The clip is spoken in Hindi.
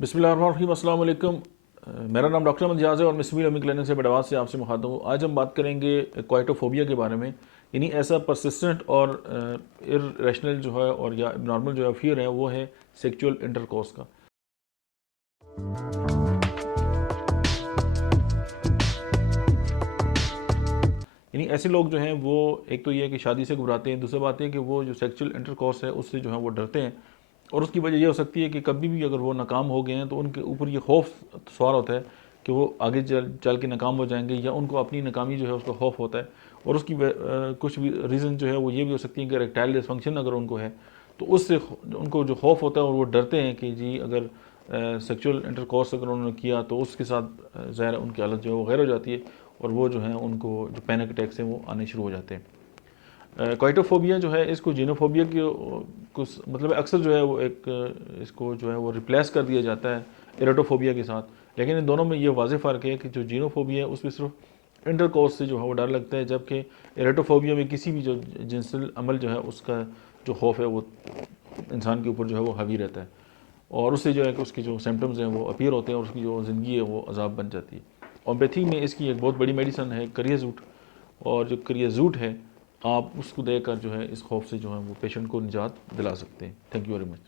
बिस्मिल्लाहिर्रहमानिर्रहीम, अस्सलाम वालेकुम। मेरा नाम डॉक्टर अहमद जियाज़ है और मैं सिविल अमी क्लिनिक से बड़वाज से आपसे मुखातब हूँ। आज हम बात करेंगे क्वाइटोफोबिया के बारे में, यानी ऐसा परसिस्टेंट और इरेशनल जो है और या नॉर्मल जो है फियर है, वो है सेक्सुअल इंटरकोर्स का। यानी ऐसे लोग जो हैं वो एक तो ये है कि शादी से घबराते हैं, दूसरी बात है कि वो जो सेक्सुअल इंटरकोर्स है उससे जो है वो डरते हैं। और उसकी वजह ये हो सकती है कि कभी भी अगर वो नाकाम हो गए हैं तो उनके ऊपर ये खौफ सवार होता है कि वो आगे चल चल के नाकाम हो जाएंगे, या उनको अपनी नाकामी जो है उसका खौफ होता है। और उसकी कुछ भी रीज़न जो है वो ये भी हो सकती है कि इरेक्टाइल डिसफंक्शन अगर उनको है तो उससे उनको जो खौफ होता है और वो डरते हैं कि जी अगर सेक्सुअल इंटरकोर्स अगर उन्होंने किया तो उसके साथ ज़ाहिर है उनकी हालत जो है वो गैर हो जाती है और वो जो है उनको जो पैनिक अटैक्स हैं वो आने शुरू हो जाते हैं। क्वाइटोफोबिया जो है इसको जीनोफोबिया की कुछ मतलब अक्सर जो है वो एक इसको जो है वो रिप्लेस कर दिया जाता है एरोटोफोबिया के साथ, लेकिन इन दोनों में ये वाज़ेह फ़र्क है कि जो जीनोफोबिया है उसमें सिर्फ इंटरकोर्स से जो है वो डर लगता है, जबकि एरोटोफोबिया में किसी भी जो जिनसल अमल जो है उसका जो खौफ है वो इंसान के ऊपर जो है वो हावी रहता है और उससे जो है कि उसकी जो सिम्टम्स हैं वो अपीयर होते हैं और उसकी जो ज़िंदगी है वो अजाब बन जाती है। होम्योपैथी में इसकी एक बहुत बड़ी मेडिसन है करियाजूट, और जो करियाजूट है आप उसको देकर जो है इस खौफ से जो है वो पेशेंट को निजात दिला सकते हैं। Thank you very much.